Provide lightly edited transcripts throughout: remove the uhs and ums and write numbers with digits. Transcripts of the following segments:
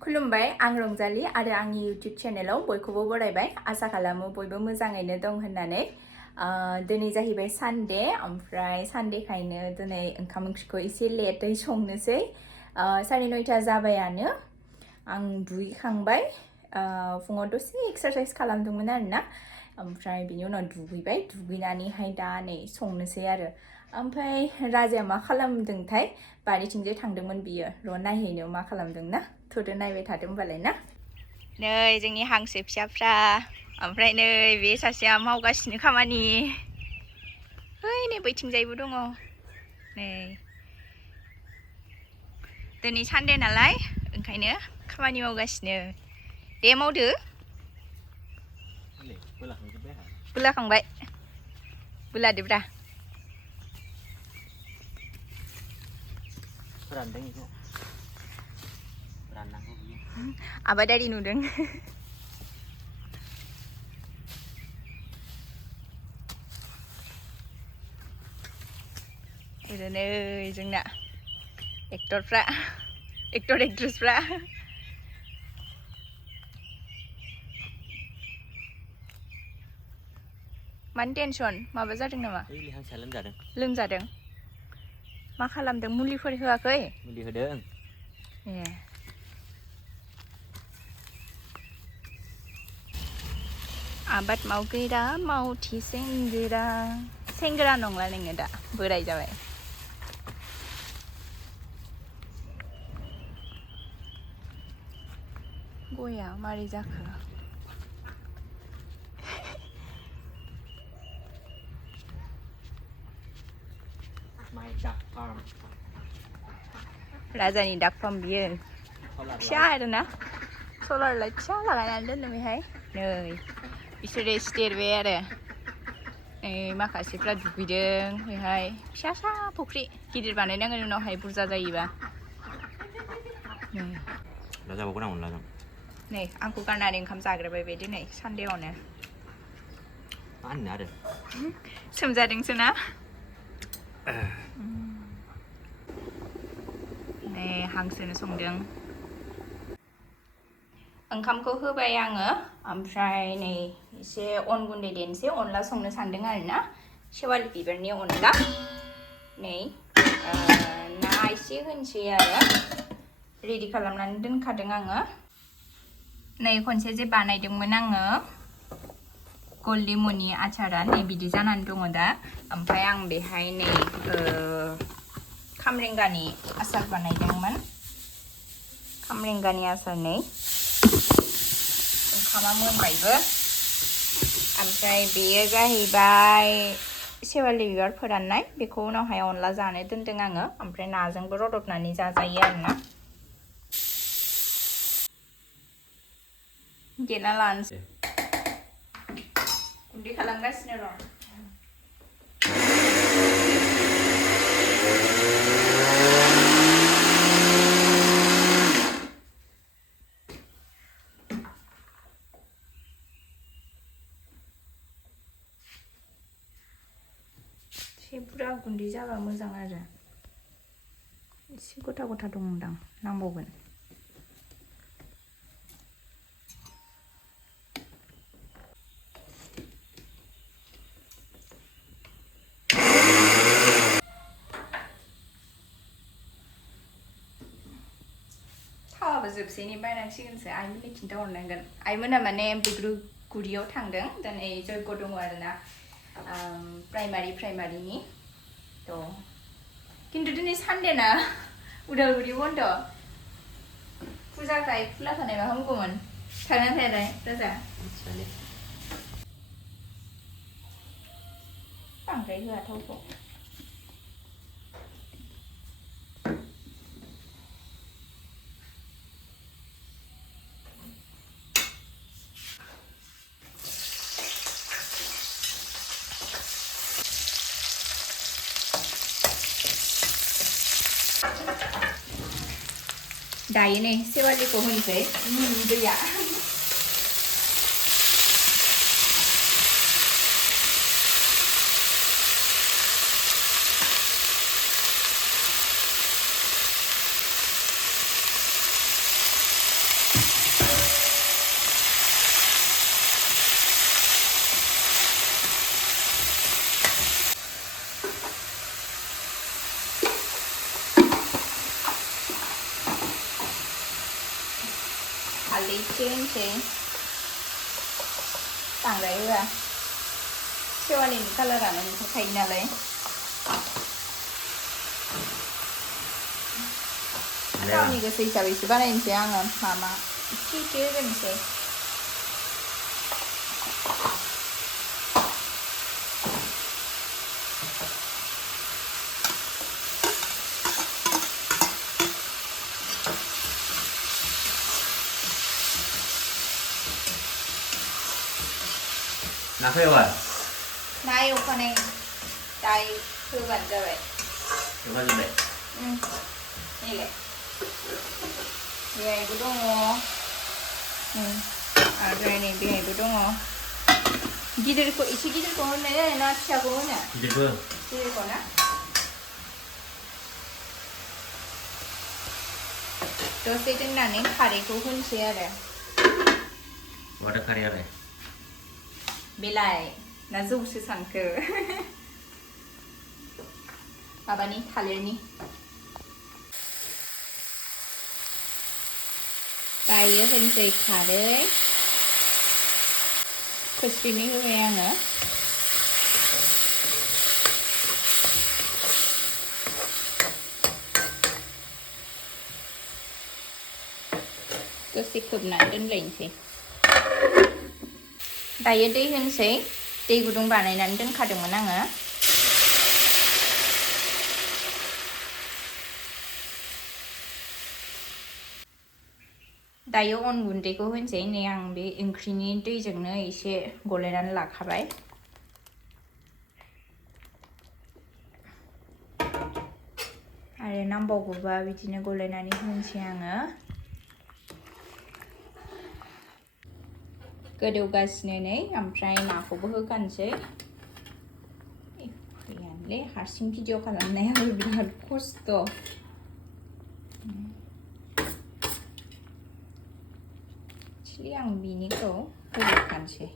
खुलुमबाय आं रंजालि आरो आंनि इउटिउब चेनेलाव बयखौबो बरायबाय आसा खालामो बयबो मोजाङैनो दं होननानै दिनै जाहैबाय सानडे ओमफ्राय सानडेखायनो दिनै ओंखाम ओंख्रिखौ एसे लेटै संनोसै 9:30 जाबायानो आं दुगैखांबाय फुङाव दसे एक्सारसाइज खालामदोंमोन आरोना ओमफ्राय बिनि उनाव दुगैबाय दुगैनानैहाय दा नै संनोसै आरो ओमफ्राय राजाया मा खालामदोंथाय बारिथिंजाय थांदोंमोन बियो र' नायहैनो मा खालामदों ना थुदो नायबाय थादो होनबालाय ना नै जोंनि हांसो फिसाफ्रा ओमफ्राय नै बे सासेया मावगासिनो खामानि ओइ नै बैथिंजायबो दङ नै दिनै सानडे नालाय ओंखायनो खामानि मावगासिनो दे मावदो बुलाखांबाय बुलादोब्रा आबादारि नुदों ओरैनो जोंना एक्टरफ्रा एक्ट्रेसफ्रा मानि टेनसन माबा जादों नामा लोमजादों मा खालामदों मुलिफोर होआखै मुलि होदों ए आबाद मावग्रा मावथि सेंग्रा नंला नोङो दा बोराय जाबाय गया मारै जाखो राजानि डाक फार्म बियो फिसा आरोना सलार लाइट फिसा लागायनानै दोनदों बेहाय नै बिसोरो एसे देरबाय आरो नै माखासेफ्रा दुगैदों बेहाय फिसा फुख्रि गिदिर बानायनांगोन उनावहाय बुरजा जायोबा नै आंखौ गारनानै ओंखाम जाग्रोबाय बे दिनै सानडेआवनो मा होननो आरो सोमजादोंसो ना नै हांसोनो संदों ओंखामखौ होबाय आङो ओमफ्राय नै एसे अन गुन्दै देनोसै अनला संनो सानदों आरोना सेवालि बिबारनि अनला नै ना एसे होनोसै आरो रेडि खालामनानै दोनखादों आङो नै खनसे जे बानायदोंमोन आङो गलदेमुनि आचारा नै बिदि जानानै दङ दा ओमफ्राय आं बेहाय नै खामरेंगानि आसार बानायदोंमोन खामरेंगानि आसार नै ओंखामा मोनबायबो ओमफ्राय बेयो जाहैबाय सेवालि बिबार फोराननाय बेखौ उनावहाय अनला जानो दोनदों आङो ओमफ्राय नाजोंबो रदबनानै जाजायो आरोना देना लानोसै गुन्दै खालामगासिनो र' एसे बुरजा गुन्दै जाबा मोजां आरो एसे गथा गथा दंदां नांबावगोन थावाबो जोबसैनि बायनांसिगोनसो आइमोननो खिन्थाहरनांगोन आइमोना माने बैग्रुगुरियाव थांदों दिनै जयग' दङ आरोना प्राइमारिनि थ' खिन्थु दिनै सानडे ना उदालगुरि बन्द फुजाखाय खुला थानायबा हामगौमोन थांना थायालाय राजा बांद्राय होआ थावखौ दायो नै सेवालिखौ होनोसै दैया हालदै एसे होनोसै बांद्राय होआ सेवालिनि कालारानो ओंखारखायो नालाय गावनि गोसो हिसाबैसो बानायनोसै आङो मा एसे होग्रोनोसै नाखौ एवबाय ना एवखानाय दाय होबानो जाबाय एवखाजोब्बाय नैलाय बेहायबो दङ आरो नै बेहायबो दङ गिदिरखौ एसे गिदिरखौ होनो ना फिसाखौ होनो गिदिरखौ ना दसे दोननानै खारैखौ होनोसै आरो वाटार खारै आरो बेलाय ना जौसो सानखो माबानि थालिरनि दायो होनसै खारै खोस्लिनि होबाय आङो दसे खोबनानै दोनलायनोसै दायो दै होनसै दै गुदुं बानायनानै दोनखादोंमोन आङो दायो अन गुन्दैखौ होनसै नै आं बे ओंख्रिनि दैजोंनो एसे गलायनानै लाखाबाय आरो नांबावगौबा बिदिनो गलायनानै होनसै आङो गोदौगासिनो नै ओमफ्राय नाखौबो होखानोसै फैयानोलै हारसिं भिडिअ खालामनायाबो बिराद खस्थ' एक्चुलि आं बिनिखौ होखानोसै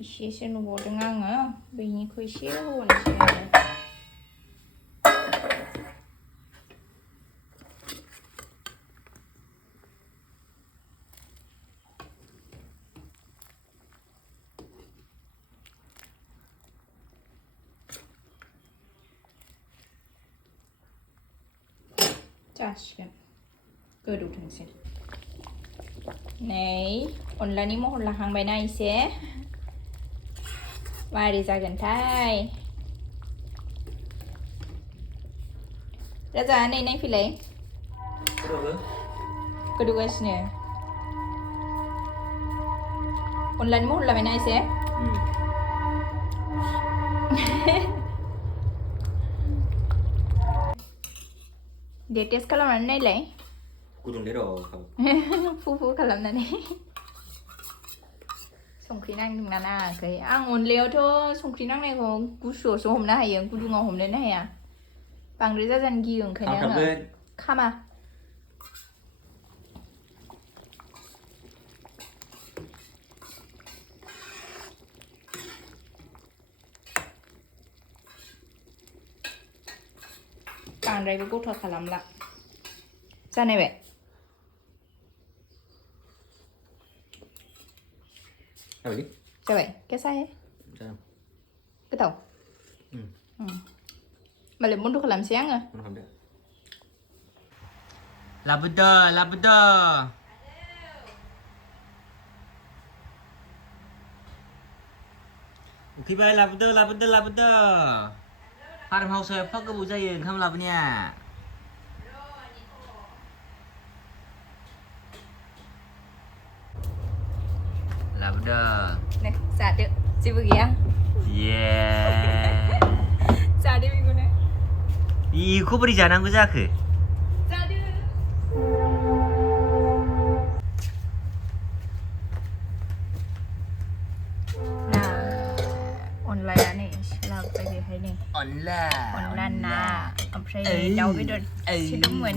एसेसो नुबावदों आङो बैनिखौ एसे होनोसै आरो जासिगोन गोदौथोंसै नै अनलानि महर लाहांबायना एसे मारै जागोनथाय राजा नै नायफैलाय गोदौगासिनो अनलानि महर लाबायना एसे दे टेस्ट खालामनानै नायलाय गुदुंदे र' फु खालामनानै संख्रि नांदोंना नाङाखै आं अनलायावथ' संख्रि नांनायखौ गुसुआवसो हमनो हायो गुदुङाव हमनोनो हाया बांद्राय जाजानो गियो ओंखायनो आङो खामा बांद्रायबो गथा खालामला जानायबाय जाबाय कैसा है गोथाव होमबालाय बन्द' खालामसै आङो लाबोदो उखैबाय लाबोदो फार्म हाउसआव एफा गोबाव जायो ओंखाम लाबोनाया लाबोदो नै जादो जेबो गैया जादो बेखौनो बेखौ बोरै जानांगौ जाखो जादो ना अनलाया नै लाबोबाय बेहाय नै अनला ना ओमफ्राय दाउ बेदर एसे दंमोन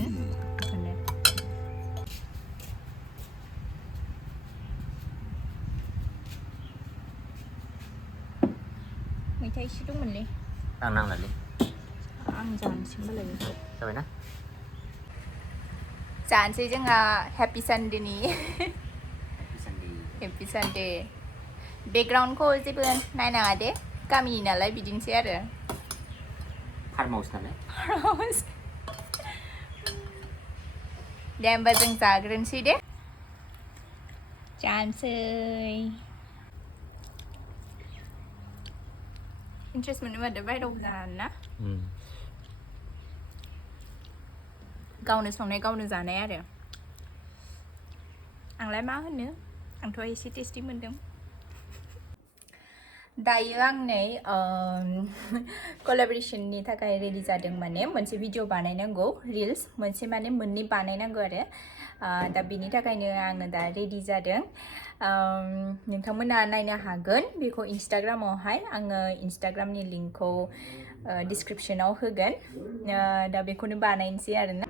मेथाइ एसे दंमोनलै आं नांलालै आं जानोसैमोनलाय बेखौ जाबायना जानोसै जोंहा हेपि सानडेनि सानदे हेपि सानडे बेकग्राउन्डखौ जेबो नायनाङा दे गामिनि नालाय बिदिनोसै आरो फार्म हाउस नालाय दे होमबा जों जाग्रोनोसै दे जानोसै इन्ट्रेस्ट मोनो माथो बाहेरायाव जानो ना गावनो संनाय गावनो जानाय आरो आंलाय मा होनो आंथ' एसे टेस्टि मोनदों दायो आं नै कलाबरेसननि थाखाय रेडि जादों माने मोनसे भिडिअ बानायनांगौ रिल्स मोनसे माने मोननै बानायनांगौ आरो दा बेनि थाखायनो आङो दा रेडि जादों नोंथांमोना नायनो हागोन बेखौ इन्स्टाग्रामावहाय आङो इन्स्टाग्रामनि लिंकखौ डिसक्रिपसनाव होगोन दा बेखौनो बानायनोसै आरोना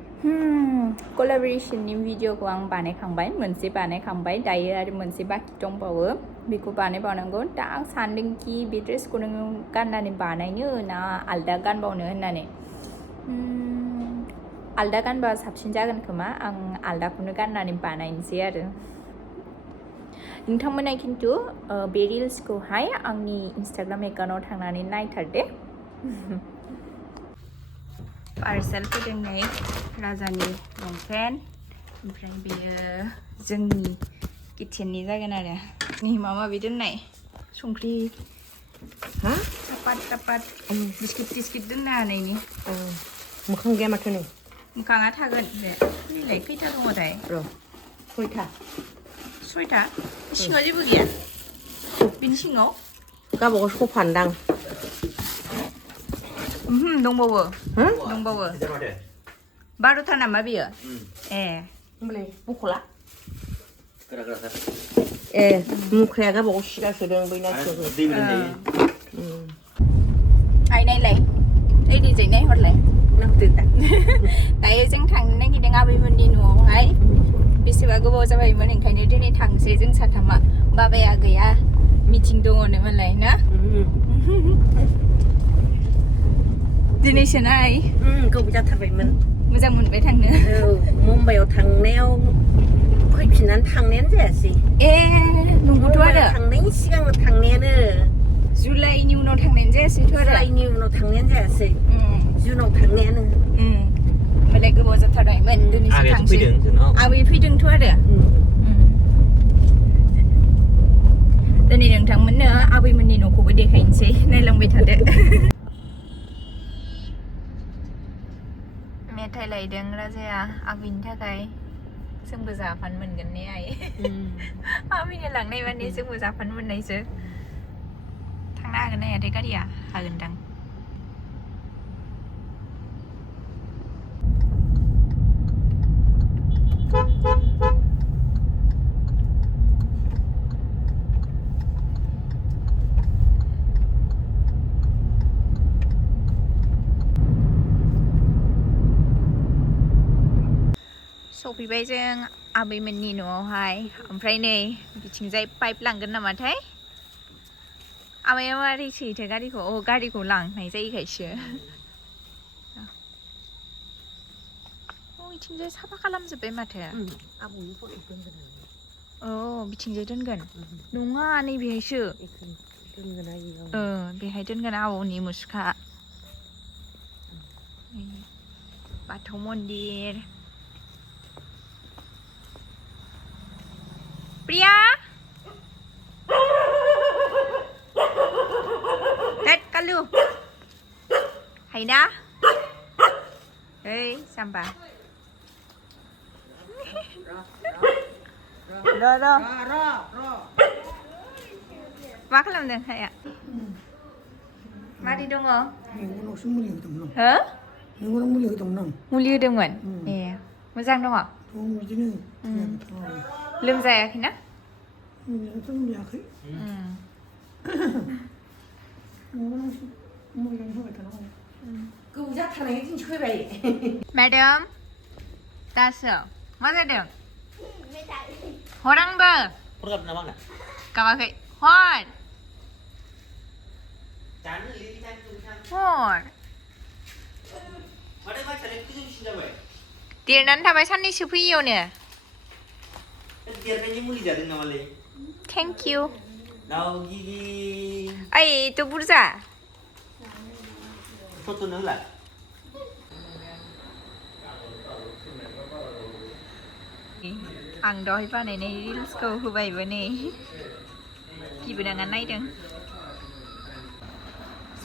कलाबरेसननि भिडिअखौ आं बानायखांबाय मोनसे बानायखांबाय दायो आरो मोनसे बाखि दंबावो बेखौ बानायबावनांगौ दा आं सानदोंखि बे ड्रेसखौ नों गाननानै बानायनो ना आलदा गानबावनो होननानै आलदा गानबा साबसिन जागोन खोमा आं आलदाखौनो गाननानै बानायनोसै आरो नोंथांमोना खिन्थु बे रिल्सखौहाय आंनि इन्स्टाग्राम एकाउन्टाव थांनानै नायथारदे पार्सेल फैदों नै राजानि लंपेन्ट ओमफ्राय बेयो जोंनि किटचेननि जागोन आरो नै माबा माबि दोननाय संख्रि सापात बिस्किट टिस्किट दोननो हानायनि मोखां गैया माथो नै मोखाङा थागोन बे नैलाय खैथा दङथाय र' सयथा सिङाव जेबो गैया बिनि सिङाव गावबागाव सफानदां दंबावो दंबावो 12था नामा बेयो ए होमबालाय बख'ला गोरा गोराथार ए मुख्राया गावबागाव सिगा सोदों बैना सोदों दै मोनजायो आइ नायलाय ओइ दिजै नायहरलाय नांदो दा दायो जों थांनो नागिरदों आबैमोननि न'आवहाय बेसेबा गोबाव जाबायमोन ओंखायनो दिनै थांसै जों साथामा बाबाया गैया मिटिं दङनो मालाय ना दिनैसो नाय गोबाव जाथारबायमोन मोजां मोनबाय थांनो औ मुम्बाइआव थांनायाव फैफिननानै थांनायानो जायासै ए नंगौथ' आरो थांनायनि सिगां थांनायानो जुलाइनि उनाव थांनायानो जायासैथ' आरो जुलाइनि उनाव थांनायानो जायासै जुनाव थांनायानो होमबालाय गोबाव जाथारबायमोन दिनैसो थांसै आबै फैदोंथ' आरो दिनै नोंथांमोननो आबैमोननि न'खौबो देखायनोसै नायलांबाय थादो मेथाइ लायदों राजाया आबैनि थाखाय जोंबो जाफानो मोनगोन ने आइ आबैनो लांनाय माने जोंबो जाफानो मोननायसो थांनो हागोन ना हायाथाय गारिया हागोनदां सफैबाय जों आबैमोननि न'आवहाय ओमफ्राय नै बिथिंजाय पाइप लांगोन नामाथाय आमाया मारै सोयोथाय गारिखौ गारिखौ लांनाय जायोखायसो बिथिंजाय साफा खालामजोब्बाय माथो आबौनि फटक दोनगोन बिथिंजाय दोनगोन नङा नैबेहायसो बेहाय दोनगोन आबौनि मुसुखा बाथौ मन्दिर प्रिया दैट कालु हायना ओइ जाम्बा र' मा खालामदों हाया मारै दङ मेगनावसो मुलि होदोंमोन हो आं मेगनाव मुलि होदोंमोन आं मुलि होदोंमोन ए मोजां दङ दं बिदिनो लोमजायाखैना लोमजानायाथ' लोमजायाखै मेगनावसो मुलि होबाय थानांगौ गोबाव जाथारनाय दिनसो फैबाय मेडाम दासो मा जादों हर आंबो हर गाबदों नामा आंना गाबाखै हर 잔을 이렇게 잔 좀. 헐. 말해 봐, 잘해 그 좀 신자 왜? เดี๋ยวนั้นทำไมฉันนี่ชื่อพี่โยเนี่ย Biarkan mulai jadi nama le. Thank you Now gigi ไอ้ตัวบุษา foto nữa là. Ăn đói vào này này let's go hư bày với này Chị vừa đang ăn nay đừng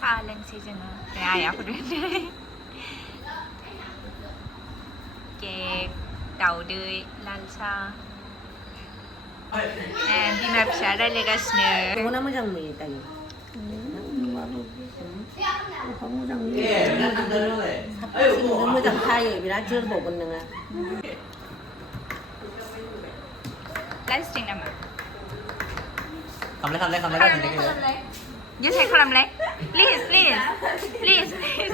xa lên xí chân nó để ai áp đến đây kẹt đầu đuôi lan xa đi map xả đây là cái snare Kung naman siyang may tayo. không có răng Eh, nak ada dulu le. Kung naman siyang tayo, binachir po ko na nga. livestream nè mà Cầm lấy cái gì đấy. Giới thiệu khăn làm lấy please please please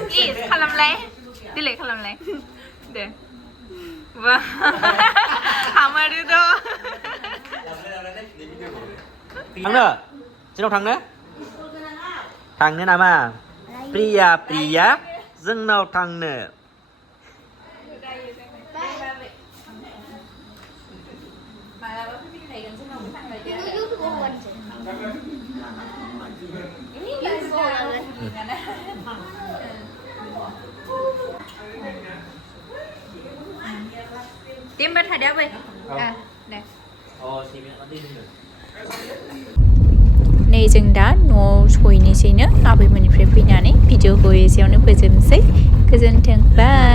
please khăn làm lấy đi lấy khăn làm lấy để vâng không mà đưa đâu Thằng nữa. Xin đọc thằng nữa. Thằng nữa nào mà. Priya Priya dâng nào thằng nữa. mà là bác biết này gần xin không thằng này chứ Tim bên thầy đéo về à nè Ồ, thì mẹ con tin được. Này dừng đã nó sôi này xí nữa, à bây mình phải phi nhà này, video của em sẽ nó bây giờ mình sẽ, cái dân thường bye.